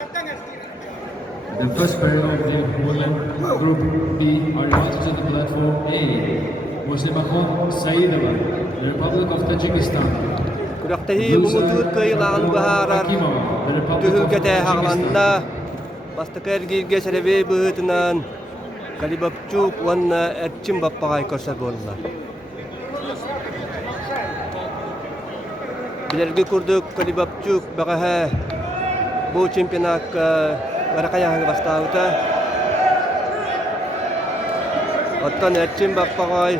The first pair of the women group B are invited to the platform A. Muslimakon Saidova, the Republic of Tajikistan. Күрәктәһи муңутур кыйлаган баһарар түһүлгәтә хагыланна бастыкыр гирге сәрәбе быһытынан Калибапчук ванна эрчим баппагай көрсәр болла. Билерге күрдүк Калибапчук багаһа бу чемпионат баракаяһын бастаута. Оттан эрчим баппагай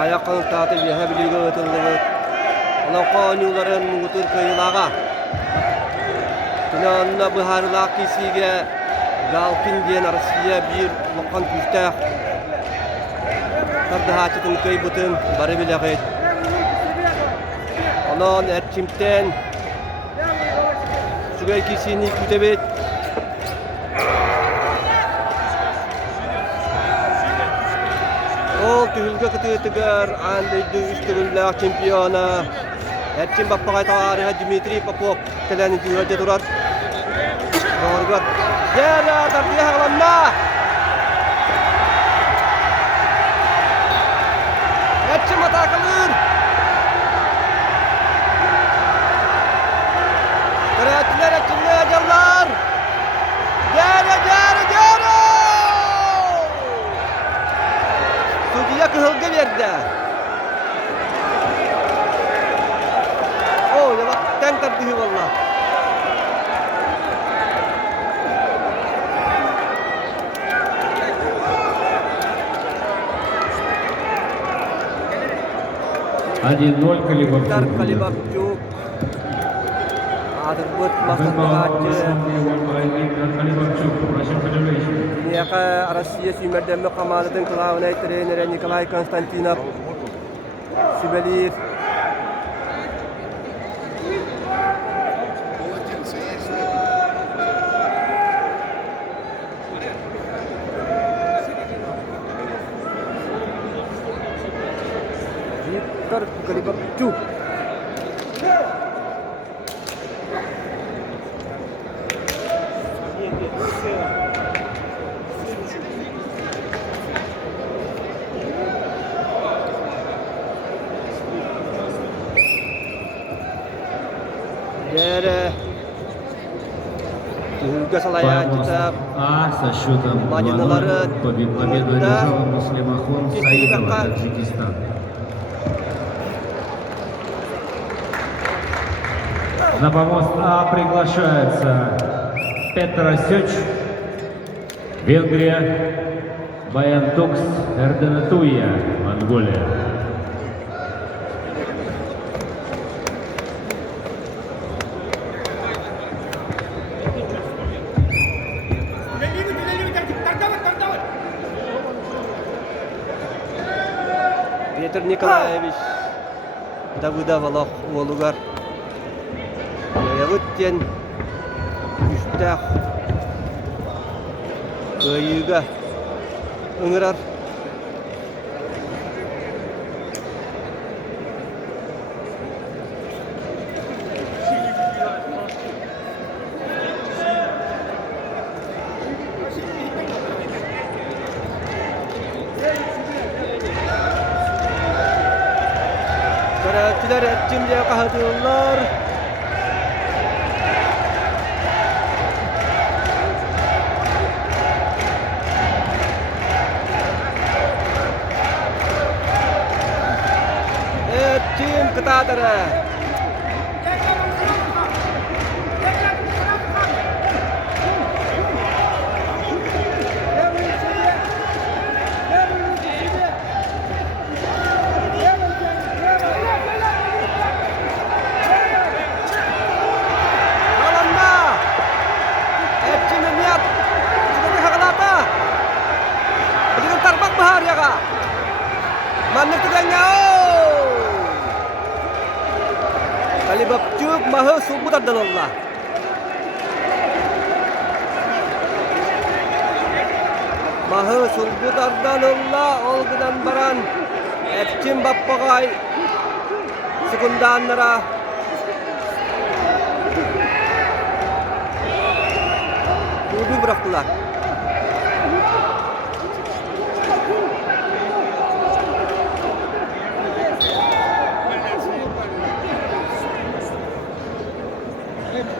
аяқын татып яһа билеге өтөлдү. Лақонюларын мугутур кыйлага. Тунанна быһарлак кисиге Галкин ден Россия бир лакан күстәк. Тардахатын кыйбытын бары билегет. Анан эрчимтен Сүгәй кисини күтәбет. Ол түһүлгә кытыгар анды дүстүгүллә чемпиона. Эрчим баппагай таарыга Дмитрий Попов келәне дигәдә турар. Доргат. Яра тартия хагланна. Эрчим атакалыр. Каратлар әкиләр җаллар. Яра. Судья кылгы берде. Тәртиһи валла. Один-ноль Калибапчук. Калибапчук. Адырбыт мақсатыгачы. Яка Россия сүймәрдәме команданың клауны тренеры Николай Константинов. Сибелиев. Калибапчук. Түһүлгә салая читап. Со счетом 2-0 победу одержала Муслимахон Саидова, Таджикистан. На помост А приглашается Петра Сёч, Венгрия, Баянтукс Эрденетуя, Монголия. Петр Николаевич Давыдов Волугар. Явыттен үстәк көйүгә ыңырар. Каратилар әттимдә каһатылар. Tim Ketadara. Kalibapchuk mahı sulbut adalallah. Mahı sulbut adalallah olgudan baran etçim bappagay sekundanlara Udu bıraktılar.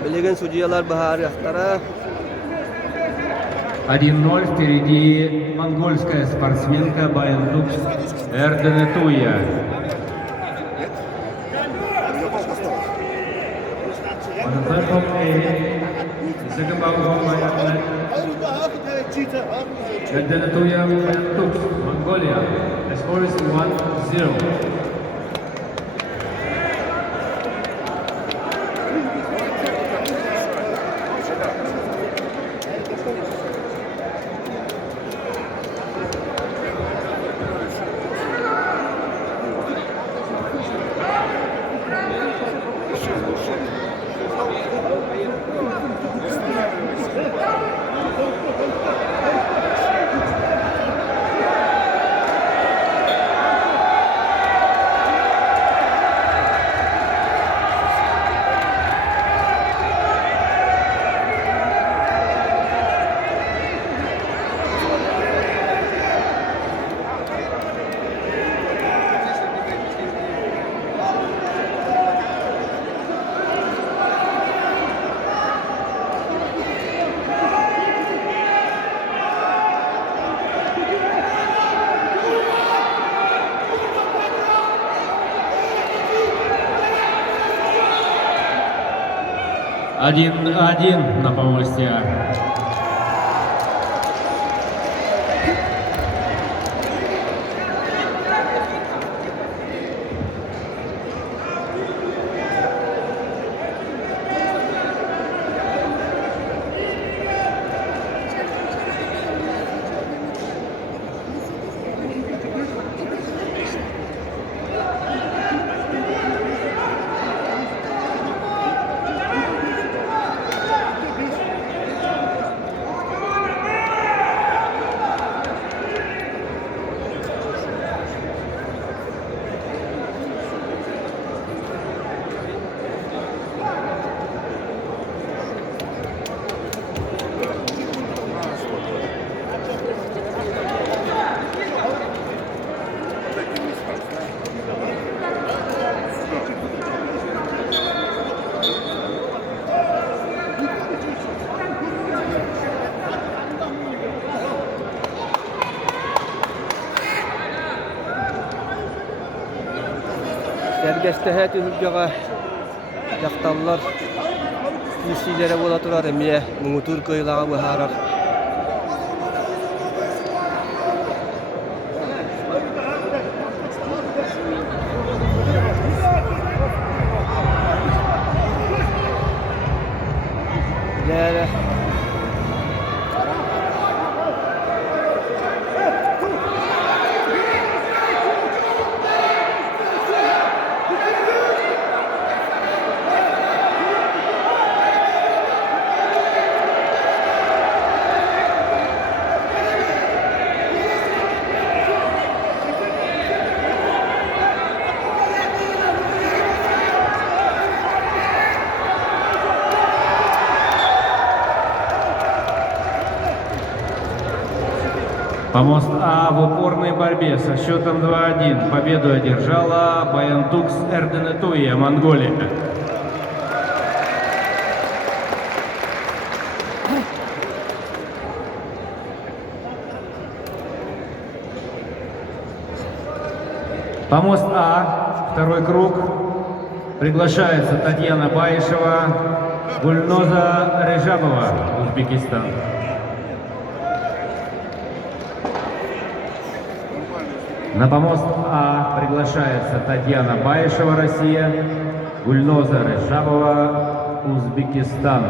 Bilegen судьялар Bahar Яхтара. 1-0 впереди монгольская спортсменка Баяндукс Эрденетуя. On the platform A, the second bout won by athlete Erdenetuya Bayandux, Mongolia. The score is 1-0. Один на помосте. Sergestehe tühülgeğe yaktallar küsülere bola turar emiye muğutur kıyılağa baharar. Değerli Помост А в упорной борьбе со счетом 2-1 победу одержала Баяндукс Эрденетуя, Монголия. Помост А, второй круг. Приглашается Татьяна Баишева, Гульноза Режабова, Узбекистан. На помост А приглашается Татьяна Баишева, Россия, Гульноза Режабова, Узбекистан.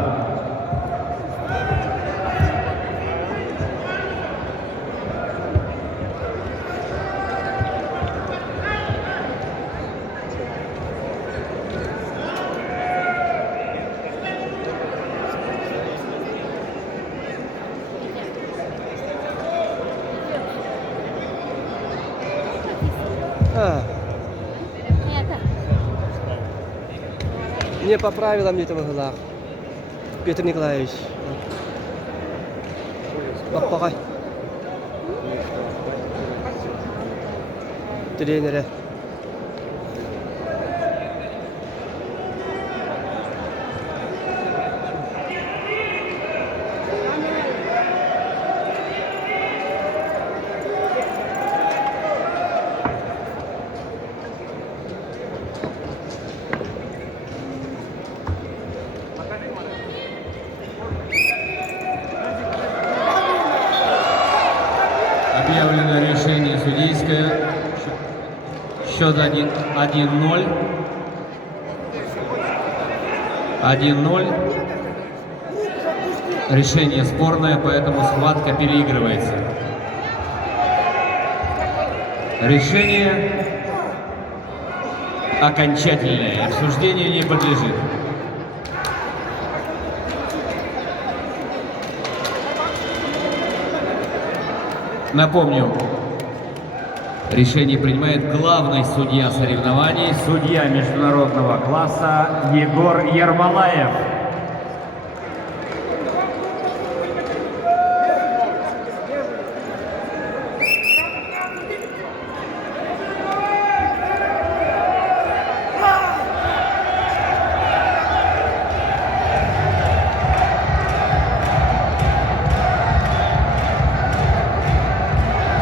Не по правилам этого гола. Петр Николаевич. Баппакай. Тренеры. Объявлено решение судейское. Счет 1-0. 1-0. Решение спорное, поэтому схватка переигрывается. Решение окончательное. Обсуждению не подлежит. Напомню, решение принимает главный судья соревнований, судья международного класса Егор Ермолаев.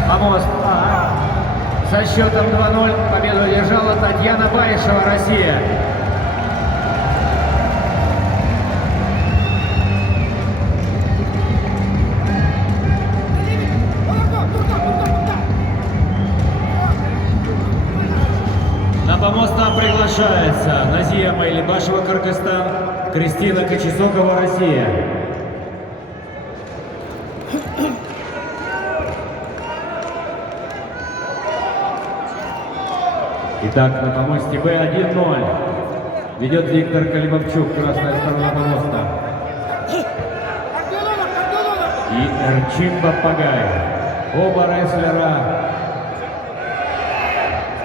Помост. Со счетом 2-0 победу одержала Татьяна Баишева, Россия. На помост нам приглашается Назия Майлибашева, Кыргызстан, Кристина Кочесокова, Россия. Итак, на помосте Б 1-0. Ведет Виктор Калибовчук, красная сторона помоста. И Эрчин Баппагай. Оба рестлера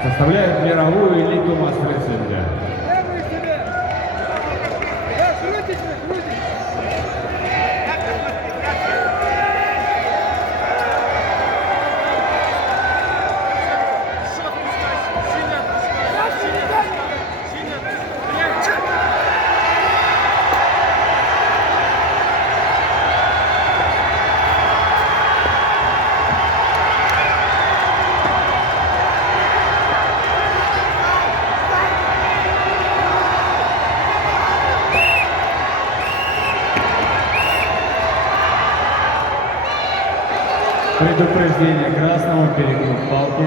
составляют мировую элиту масс-рестлинга. Предупреждение красному, перегнув палки.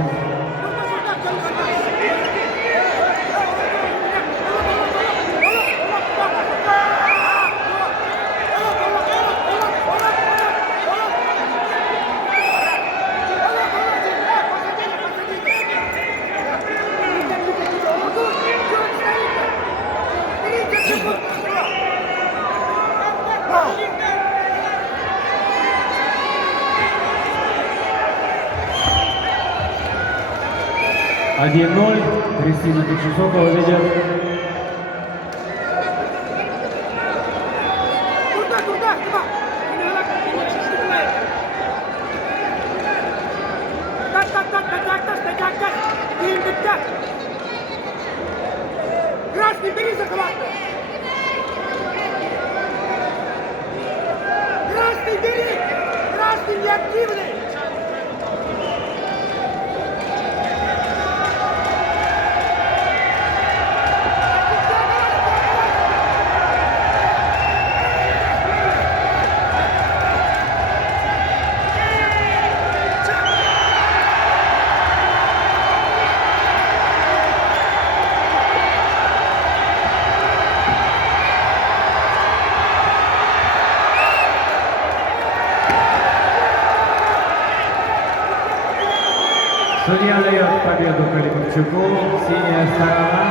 Один 0. Кристина Кочесокова ведет. Красный, бери захват! Красный, бери! Красный неактивный! Судья дает победу Калибовчуку. Синяя сторона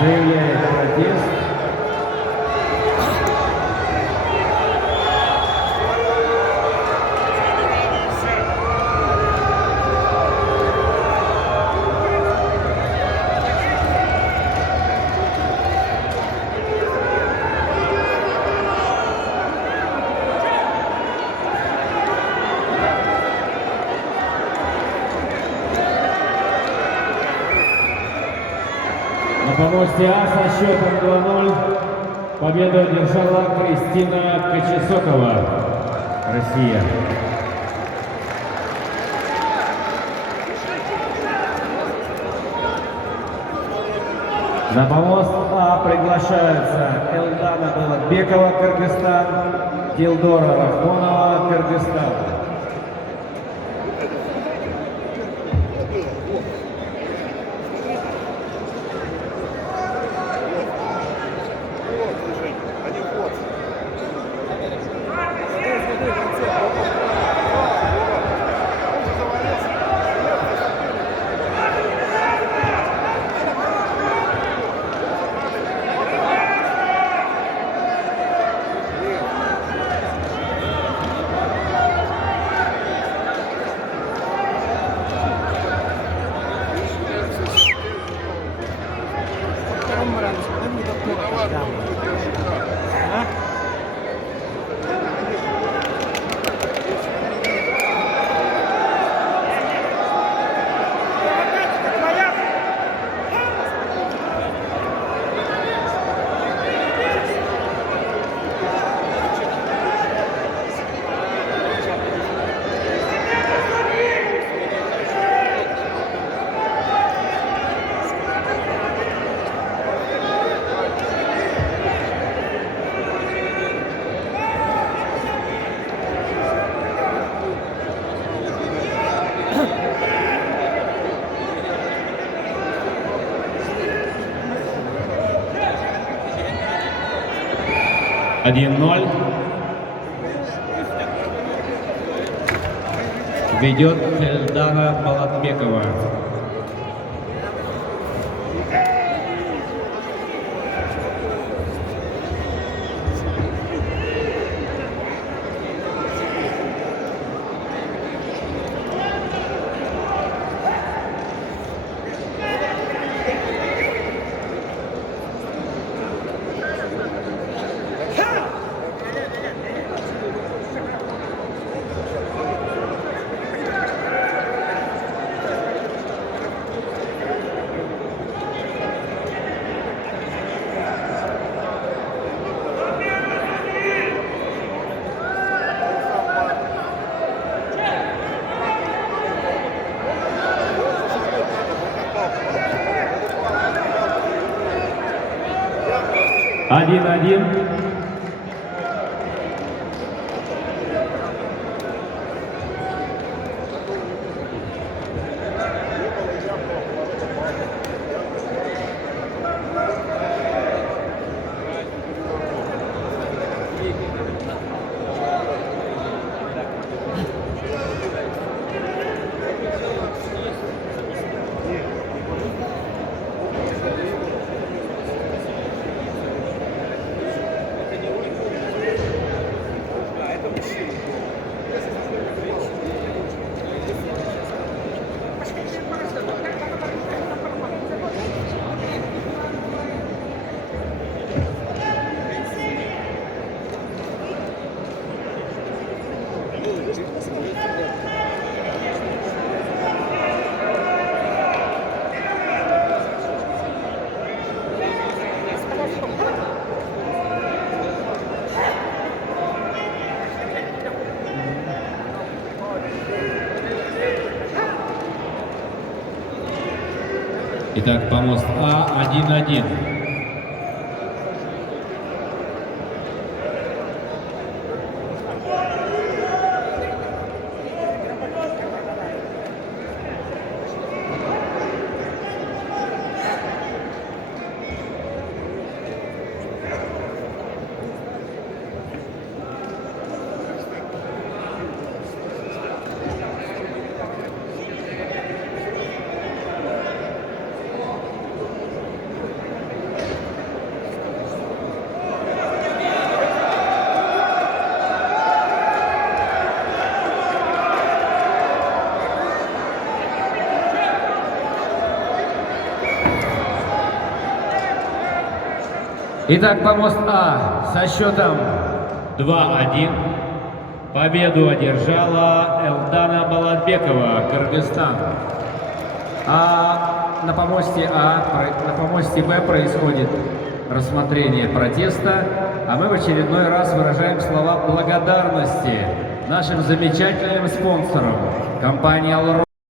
заявляет протест. помосте А со счетом 2-0 победу одержала Кристина Кочесокова, Россия. На помост А приглашаются Элдана Балатбекова, Кыргызстан, Дилдора Рахмонова, Кыргызстан. Один 0. Ведет Эльдана Балатбекова. Один. Итак, помост А 1-1. Итак, помост А со счетом 2-1 победу одержала Элдана Балатбекова, Кыргызстан. А на помосте на помосте Б происходит рассмотрение протеста, а мы в очередной раз выражаем слова благодарности нашим замечательным спонсорам, компании «Алро».